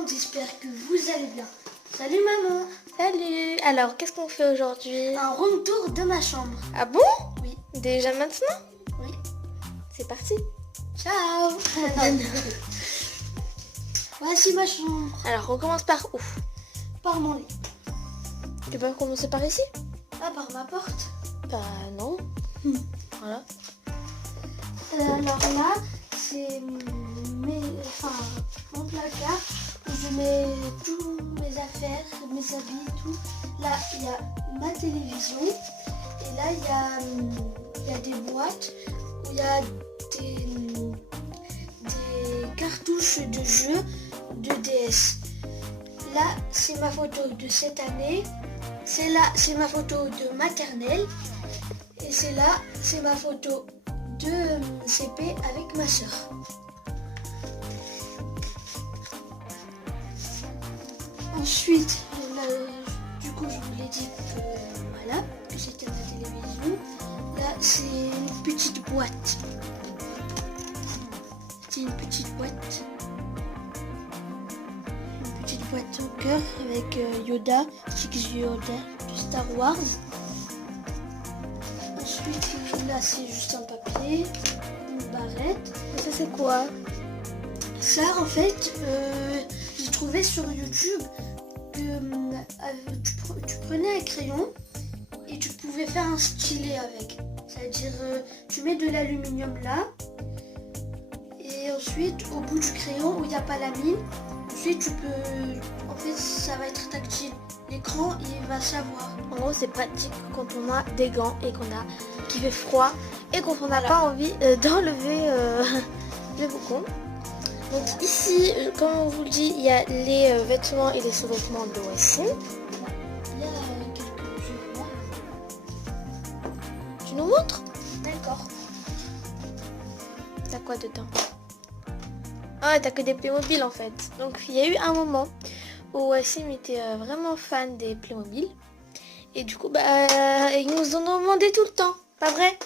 monde, j'espère que vous allez bien. Salut maman. Salut. Alors, qu'est-ce qu'on fait aujourd'hui? Un room tour de ma chambre. Ah bon? Oui. Déjà maintenant? Oui. C'est parti. Ciao. Voici ma chambre. Alors, on commence par où? Par mon lit. Tu peux commencer par ici? Ah, par ma porte. Bah non. Voilà. Alors là, c'est mon placard où je mets tous mes affaires, mes habits, tout. Là, il y a ma télévision. Et là, il y a des boîtes où il y a des cartouches de jeux de DS. Là, c'est ma photo de cette année. C'est ma photo de maternelle. Et c'est ma photo de CP avec ma soeur. Ensuite, du coup, je vous l'ai dit que c'était ma télévision. Là, c'est une petite boîte. C'est une petite boîte. Une petite boîte au cœur avec Yoda, Six Yoda de Star Wars. Ensuite, là, c'est juste un papier, une barrette. Et ça, c'est quoi? Ça, en fait, j'ai trouvé sur YouTube que tu prenais un crayon et tu pouvais faire un stylet avec. C'est-à-dire, tu mets de l'aluminium là, et ensuite, au bout du crayon où il n'y a pas la mine, ensuite tu peux... En fait, ça va être tactile. L'écran, il va savoir. En gros, c'est pratique quand on a des gants et qu'il fait froid et quand on n'a pas envie d'enlever les boucons. Donc ici, comme on vous le dit, il y a les vêtements et les sous-vêtements de Wassim. Il y a quelques jeux là. Tu nous montres? D'accord. T'as quoi dedans? Ah, t'as que des Playmobil en fait. Donc il y a eu un moment où Wassim était vraiment fan des Playmobil. Et du coup, ils nous en ont demandé tout le temps. Pas vrai?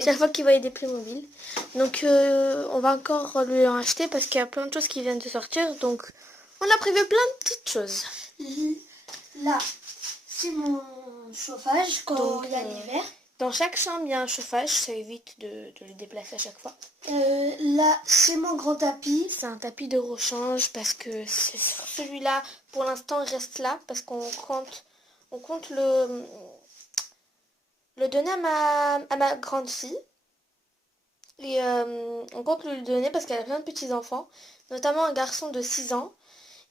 Chaque fois qu'il voyait des Playmobil. Donc on va encore lui en acheter parce qu'il y a plein de choses qui viennent de sortir. Donc on a prévu plein de petites choses. Là, c'est mon chauffage quand Donc, il y a l'hiver. Dans chaque chambre, il y a un chauffage. Ça évite de le déplacer à chaque fois. Là, c'est mon grand tapis. C'est un tapis de rechange parce que c'est sur celui-là. Pour l'instant, il reste là parce qu'on compte le donner à ma grande fille. Et on compte le lui donner parce qu'elle a plein de petits-enfants, notamment un garçon de 6 ans.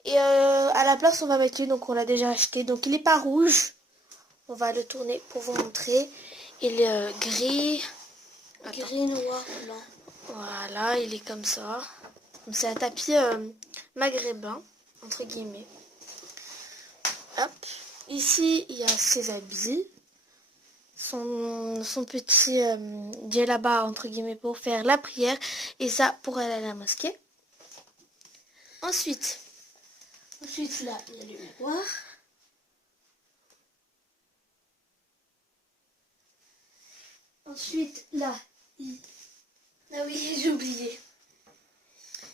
Et à la place, on va mettre lui, donc on l'a déjà acheté. Donc il n'est pas rouge. On va le tourner pour vous montrer. Il est gris. Gris, noir, blanc. Voilà, il est comme ça. C'est un tapis maghrébin, entre guillemets. Hop. Ici, il y a ses habits. Son petit djellaba, entre guillemets, pour faire la prière. Et ça, pour aller à la mosquée. Ensuite, là, il y a le miroir. Ensuite, là, ah oui, j'ai oublié.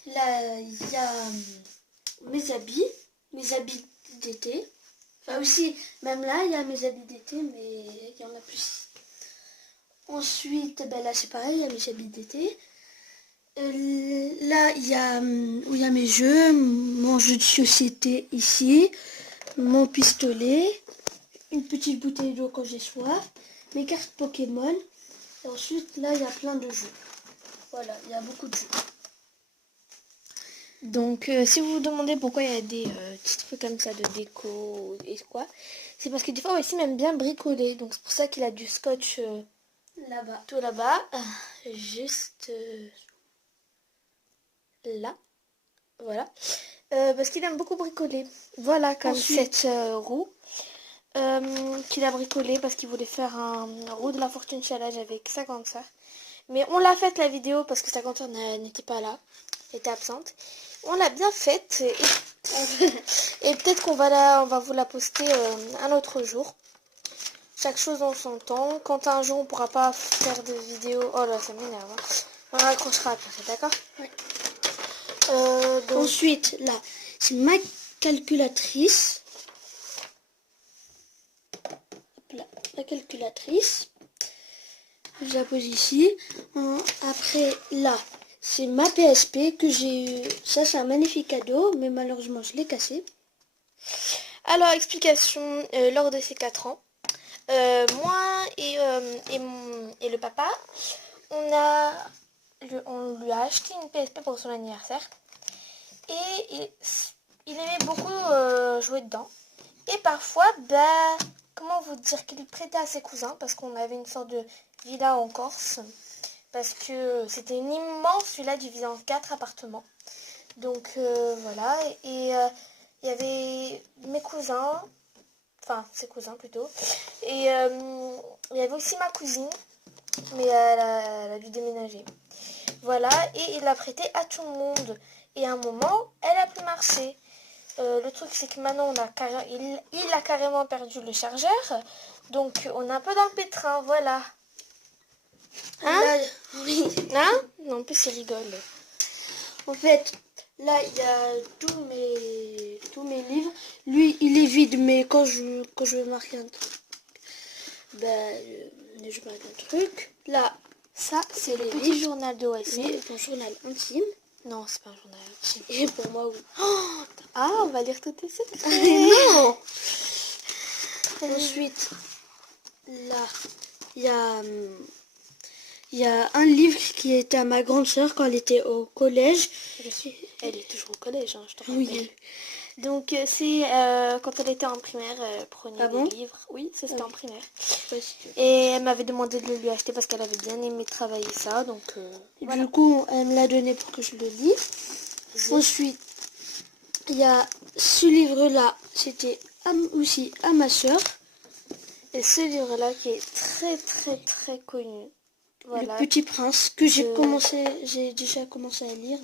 Là, il y a mes habits d'été. Enfin aussi, même là, il y a mes habits d'été, mais il y en a plus. Ensuite, là, c'est pareil, il y a mes habits d'été. Là, il y a où il y a mes jeux, mon jeu de société ici, mon pistolet, une petite bouteille d'eau quand j'ai soif, mes cartes Pokémon. Et ensuite, là, il y a plein de jeux. Voilà, il y a beaucoup de jeux. donc si vous vous demandez pourquoi il y a des petits trucs comme ça de déco et quoi, c'est parce que des fois aussi aime bien bricoler. Donc c'est pour ça qu'il a du scotch Là-bas. tout là-bas, juste là. Voilà. Parce qu'il aime beaucoup bricoler. Voilà, comme Ensuite, cette roue qu'il a bricolé parce qu'il voulait faire un roue de la fortune challenge avec 50 sœurs. Mais on l'a faite la vidéo parce que sa grand-sœur n'était pas là, était absente. On l'a bien faite et peut-être qu'on va vous la poster un autre jour. Chaque chose en son temps. Quand un jour on pourra pas faire de vidéo, oh là ça m'énerve. On raccrochera après, d'accord? Oui. Donc... Ensuite, là, c'est ma calculatrice. Hop là, la calculatrice. Je la pose ici. Après, là, c'est ma PSP que j'ai eu. Ça, c'est un magnifique cadeau, mais malheureusement, je l'ai cassé. Alors, explication, lors de ces 4 ans, moi et le papa, on lui a acheté une PSP pour son anniversaire. Et il aimait beaucoup jouer dedans. Et parfois, comment vous dire, qu'il prêtait à ses cousins, parce qu'on avait une sorte de villa en Corse. Parce que c'était une immense villa divisée en 4 appartements. Donc voilà, et il y avait mes cousins, enfin ses cousins plutôt. Et il y avait aussi ma cousine, mais elle a dû déménager. Voilà, et il l'a prêté à tout le monde. Et à un moment, elle a plus marché. Le truc, c'est que maintenant, il a carrément perdu le chargeur. Donc, on est un peu dans le pétrin, voilà. Hein? Là, oui. Hein? Non, en plus, il rigole. En fait, là, il y a tous mes livres. Lui, il est vide, mais quand je veux marquer un truc, je marque un truc. Là, Ça, c'est le les petit livres. journal de Wesley. Oui, mon journal intime. Non, c'est pas un journal intime. Et pour moi, oui. Oh, ah, on va lire tous tes secrets. Non. Ensuite, là, il y a un livre qui était à ma grande sœur quand elle était au collège. Elle est toujours au collège, hein, je te rappelle. Oui. Donc c'est quand elle était en primaire, elle prenait des livres. Oui, ça c'était en primaire. Et elle m'avait demandé de le lui acheter parce qu'elle avait bien aimé travailler ça. Donc voilà. Du coup, elle me l'a donné pour que je le lise. Ensuite, il y a ce livre-là, c'était aussi à ma sœur. Et ce livre-là qui est très très très connu. Voilà. Le Petit Prince, que j'ai déjà commencé à lire.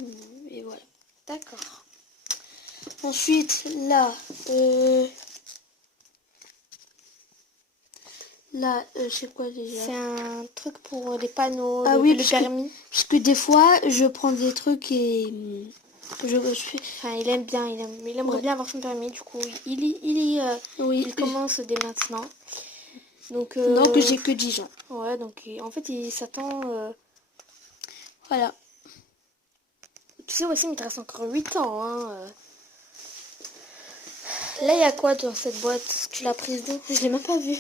Et voilà. D'accord. Ensuite, là, c'est quoi déjà? C'est un truc pour les panneaux, le permis. Parce que des fois, je prends des trucs et Enfin, il aime bien, il aimerait bien avoir son permis. Du coup, il commence dès maintenant. Donc j'ai que 10 ans. Ouais, donc en fait, il s'attend... Voilà. Tu sais aussi, il te reste encore 8 ans. Hein. Là, il y a quoi dans cette boîte? Tu l'as prise d'où? Je l'ai même pas vue.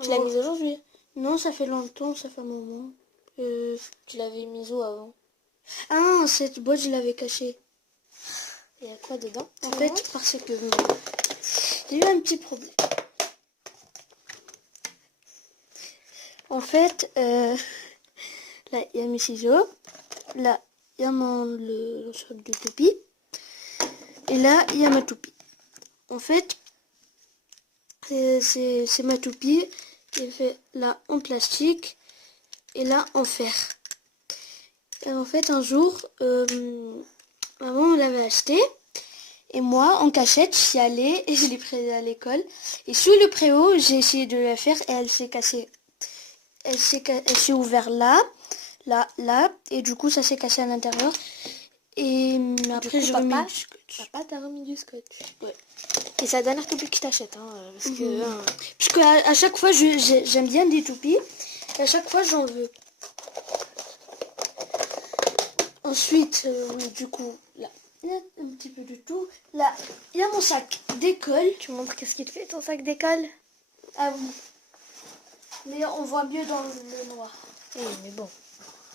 Tu l'as mise aujourd'hui? Non, ça fait longtemps, ça fait un moment. Tu l'avais mise où avant? Ah, cette boîte, je l'avais cachée. Il y a quoi dedans? En fait, parce que j'ai eu un petit problème. En fait, là, il y a mes ciseaux. Là, il y a le sorte de toupie. Et là, il y a ma toupie. En fait, c'est ma toupie qui est fait là en plastique et là en fer. Et en fait, un jour, maman me l'avait acheté. Et moi, en cachette, je suis allée et je l'ai prise à l'école. Et sous le préau, j'ai essayé de la faire et elle s'est cassée. Elle s'est ouverte là. Et du coup, ça s'est cassé à l'intérieur. Et après, j'ai remis du scotch. Papa, t'as remis du scotch. Ouais. Et c'est la dernière toupie que je t'achète. Hein, parce que à chaque fois, j'aime bien des toupies. Et à chaque fois, j'en veux. Ensuite, oui, du coup, là, il y a un petit peu de tout. Là, il y a mon sac d'école. Tu montres qu'est-ce qu'il te fait ton sac d'école? Ah oui. Mais on voit mieux dans le noir. Oui, mais bon,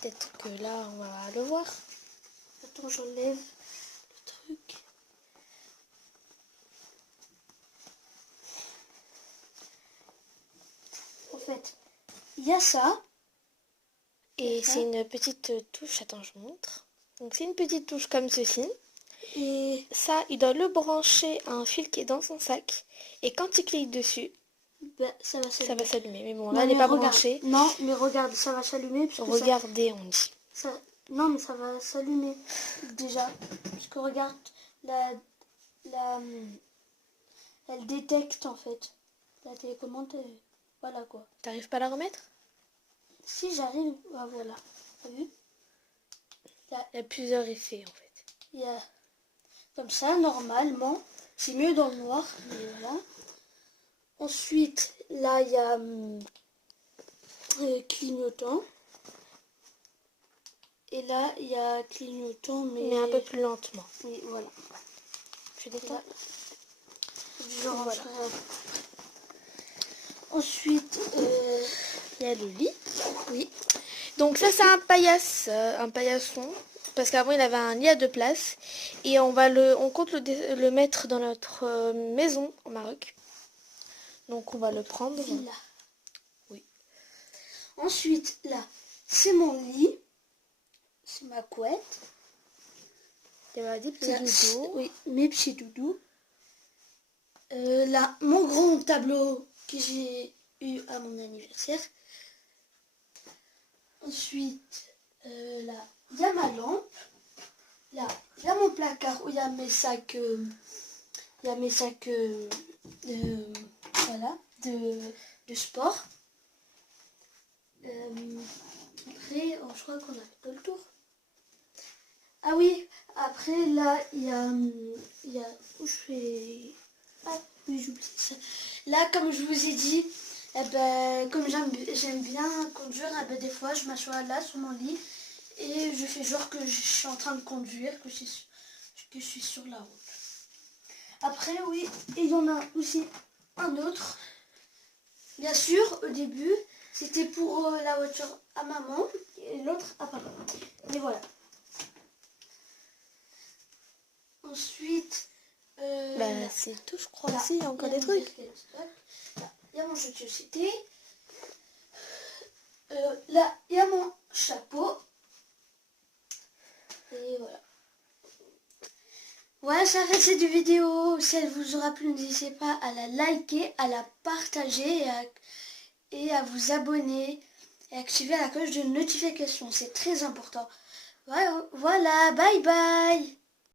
peut-être que là, on va le voir. Attends, j'enlève le truc. En fait, il y a ça. Et c'est une petite touche. Attends, je montre. Donc, c'est une petite touche comme ceci. Et ça, il doit le brancher à un fil qui est dans son sac. Et quand il clique dessus, ça va s'allumer. Mais bon, là, elle n'est pas branchée. Non, mais regarde, ça va s'allumer. Regardez, on dit. Non, mais ça va s'allumer déjà. Parce que regarde, elle détecte en fait. La télécommande, voilà quoi. T'arrives pas à la remettre? Si j'arrive, voilà. T'as vu? Il y a plusieurs effets en fait. Il y a Comme ça, normalement. C'est mieux dans le noir, mais voilà. Ensuite, là, il y a clignotant. Et là, il y a clignotant, Mais un peu plus lentement. Oui, voilà. Je détends. Genre, Voilà. Ensuite, Il y a le lit. oui. Donc ça c'est un paillasson. Parce qu'avant il avait un lit à 2 places. Et on compte le mettre dans notre maison au Maroc. Donc on va le prendre. Villa. Oui. Ensuite, là, c'est mon lit. C'est ma couette. Il y a des petits Là, doudous. oui, mes petits doudous. Là, mon grand tableau que j'ai eu à mon anniversaire. Ensuite, là, il y a ma lampe. Là, il y a mon placard où il y a mes sacs. Voilà, de sport. Après, je crois qu'on a fait le tour. Ah oui, après là, il y a où je fais... Ah oui, j'oublie ça. Là, comme je vous ai dit, eh ben, comme j'aime bien conduire, eh ben, des fois, je m'assois là sur mon lit et je fais genre que je suis en train de conduire, que je suis sur la route. Après, oui, et il y en a aussi un autre. Bien sûr, au début, c'était pour la voiture à maman et l'autre à papa. Et voilà. Ensuite, C'est tout je crois. là, Si, il y a encore il y des a mon trucs. Là, il y a mon jeu de société. Là, il y a mon chapeau. Et voilà. Voilà, ça fait cette vidéo. Si elle vous aura plu, n'hésitez pas à la liker, à la partager et à vous abonner et activer la cloche de notification. C'est très important. Voilà, bye bye.